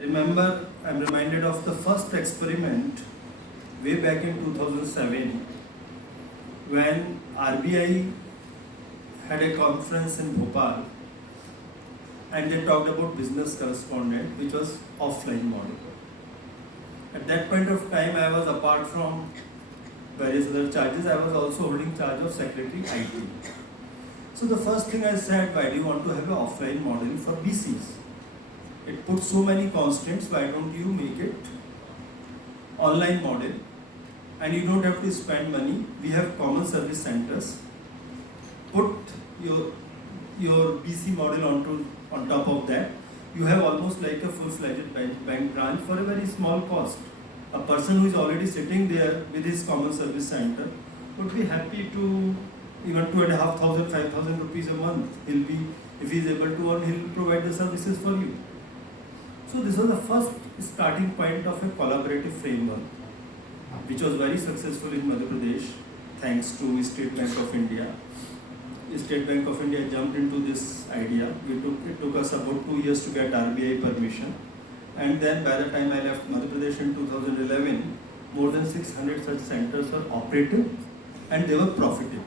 I'm reminded of the first experiment way back in 2007 when RBI had a conference in Bhopal and they talked about business correspondent, which was offline model. At that point of time, I was, apart from various other charges, I was also holding charge of Secretary IT. So the first thing I said, why do you want to have an offline model for BCs? It puts so many constraints, why don't you make it online model? And you don't have to spend money. We have common service centers. Put your BC model on top of that. You have almost like a full-fledged bank branch for a very small cost. A person who is already sitting there with his common service center would be happy to even 2,500, 5,000 rupees a month. He'll be, if he is able to earn, he'll provide the services for you. So this was the first starting point of a collaborative framework, which was very successful in Madhya Pradesh, thanks to State Bank of India. State Bank of India jumped into this idea. It took us about 2 years to get RBI permission. And then by the time I left Madhya Pradesh in 2011, more than 600 such centers were operative and they were profitable.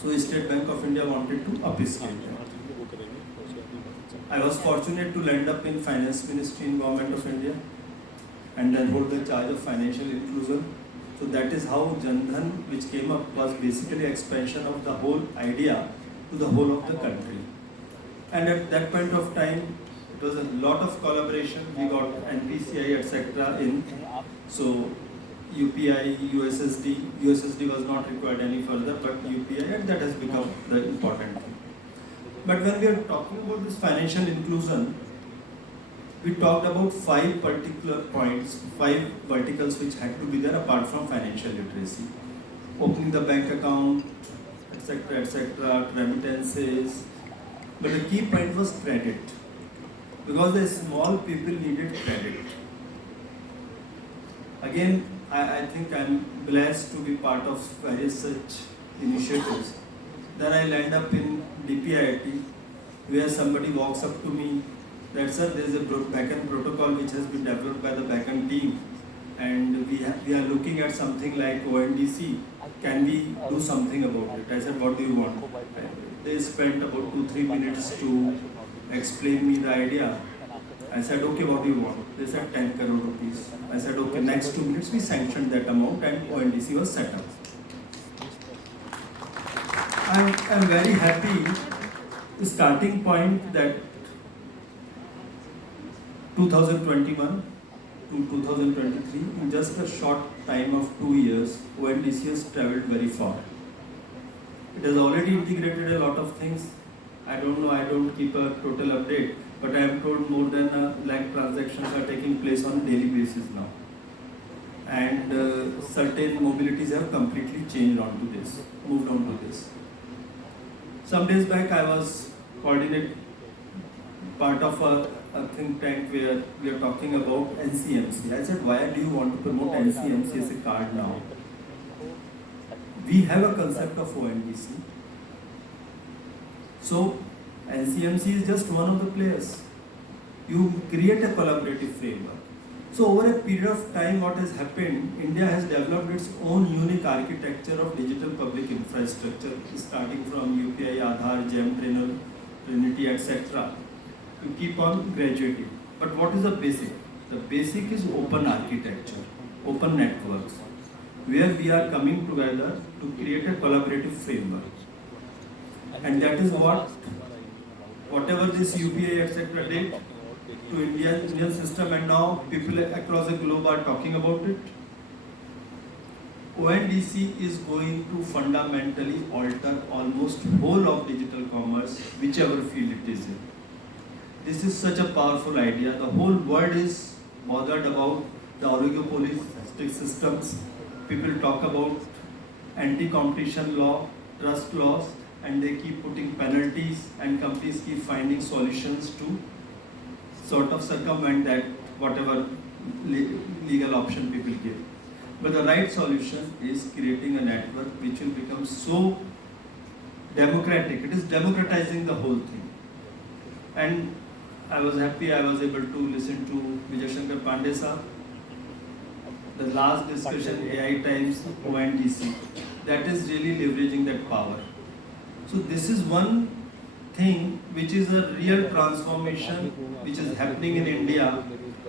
So State Bank of India wanted to upscale them. I was fortunate to land up in Finance Ministry in Government of India and then hold the charge of financial inclusion. So that is how Jan Dhan, which came up, was basically expansion of the whole idea to the whole of the country. And at that point of time, it was a lot of collaboration. We got NPCI, etc. in. So UPI, USSD was not required any further, but UPI, and that has become the important thing. But when we are talking about this financial inclusion, we talked about 5 particular points, 5 verticals which had to be there apart from financial literacy. Opening the bank account, etc., remittances. But the key point was credit. Because the small people needed credit. Again, I think I'm blessed to be part of various such initiatives. Then I land up in DPIIT, where somebody walks up to me that, sir, there is a backend protocol which has been developed by the backend team, and we are looking at something like ONDC. Can we do something about it? I said, what do you want? They spent about 2-3 minutes to explain me the idea. I said, okay, what do you want? They said 10 crore rupees. I said, okay, next 2 minutes we sanctioned that amount and ONDC was set up. I'm very happy. The starting point that 2021 to 2023, in just a short time of 2 years, ONDC has traveled very far. It has already integrated a lot of things. I don't know, I don't keep a total update, but I am told more than a lakh transactions are taking place on a daily basis now. And certain mobilities have completely changed onto this, moved on to this. Some days back, I was coordinating part of a think tank where we are talking about NCMC. I said, why do you want to promote NCMC as a card now? We have a concept of ONDC. So NCMC is just one of the players. You create a collaborative framework. So over a period of time, what has happened, India has developed its own unique architecture of digital public infrastructure, starting from UPI, Aadhaar, GEM, Trinity, etc. You keep on graduating. But what is the basic? The basic is open architecture, open networks, where we are coming together to create a collaborative framework. And that is whatever this UPI, etc. did to Indian system, and now people across the globe are talking about it. ONDC is going to fundamentally alter almost whole of digital commerce, whichever field it is in. This is such a powerful idea. The whole world is bothered about the oligopolistic systems. People talk about anti-competition law, trust laws, and they keep putting penalties, and companies keep finding solutions to sort of circumvent that, whatever legal option people give. But the right solution is creating a network which will become so democratic. It is democratizing the whole thing. And I was happy I was able to listen to Vijay Shankar Pandey sir. The last discussion AI times ONDC, that is really leveraging that power. So this is one thing which is a real transformation which is happening in India,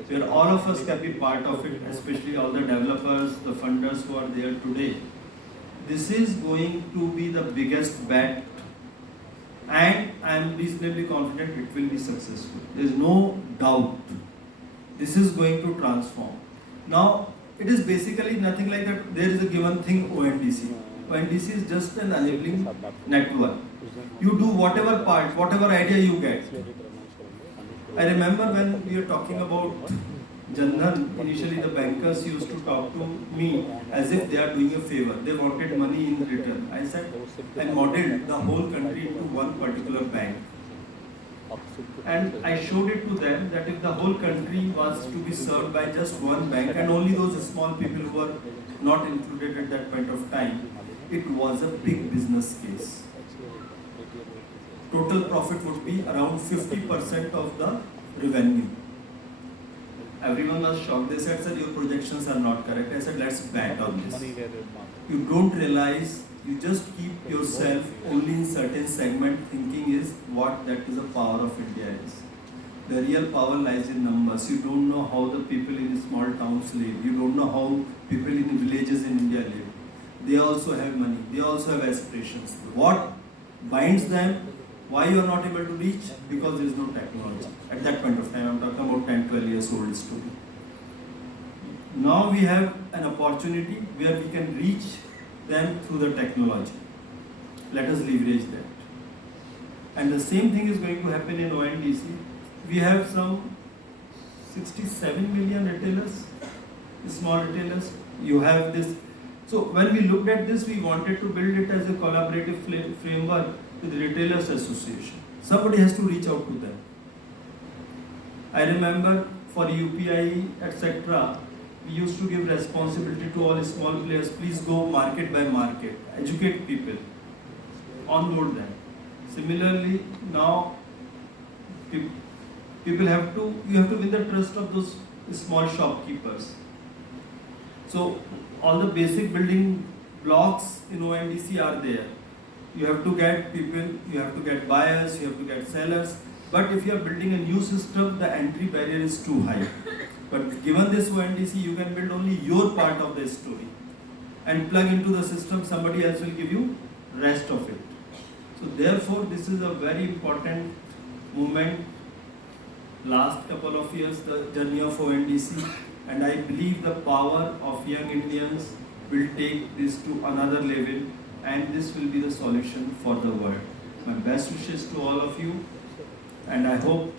where all of us can be part of it, especially all the developers, the funders who are there today. This is going to be the biggest bet, and I am reasonably confident it will be successful. There is no doubt. This is going to transform. Now, it is basically nothing like that. There is a given thing ONDC. ONDC is just an enabling network. You do whatever part, whatever idea you get. I remember when we were talking about Jandhan, initially the bankers used to talk to me as if they are doing a favor. They wanted money in return. I said, I modeled the whole country into one particular bank. And I showed it to them that if the whole country was to be served by just one bank and only those small people who were not included at that point of time, it was a big business case. Total profit would be around 50% of the revenue. Everyone was shocked. They said, sir, your projections are not correct. I said, let's bet on this. You don't realize, you just keep yourself only in certain segment, thinking is what that is the power of India is. The real power lies in numbers. You don't know how the people in small towns live. You don't know how people in villages in India live. They also have money. They also have aspirations. What binds them? Why you are not able to reach? Because there is no technology. At that point of time, I am talking about 10, 12 years old story. Now we have an opportunity where we can reach them through the technology. Let us leverage that. And the same thing is going to happen in ONDC. We have some 67 million retailers, small retailers. You have this. So when we looked at this, we wanted to build it as a collaborative framework with Retailers Association. Somebody has to reach out to them. I remember for UPI, etc., we used to give responsibility to all small players. Please go market by market, educate people, onboard them. Similarly, now you have to win the trust of those small shopkeepers. So all the basic building blocks in ONDC are there. You have to get people, you have to get buyers, you have to get sellers. But if you are building a new system, the entry barrier is too high. But given this ONDC, you can build only your part of the story and plug into the system. Somebody else will give you rest of it. So therefore, this is a very important movement. Last couple of years, the journey of ONDC, and I believe the power of young Indians will take this to another level, and this will be the solution for the world. My best wishes to all of you, and I hope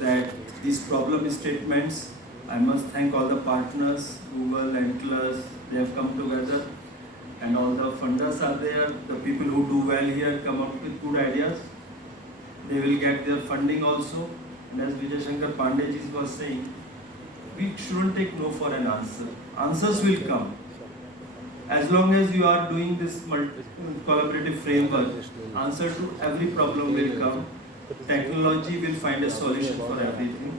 that these problem statements, I must thank all the partners, Google, Antlers, they have come together, and all the funders are there. The people who do well here come up with good ideas. They will get their funding also. And as Vijay Shankar Pandey ji was saying, we shouldn't take no for an answer. Answers will come. As long as you are doing this collaborative framework, answer to every problem will come. Technology will find a solution for everything.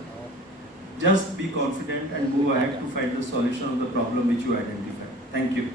Just be confident and move ahead to find the solution of the problem which you identify. Thank you.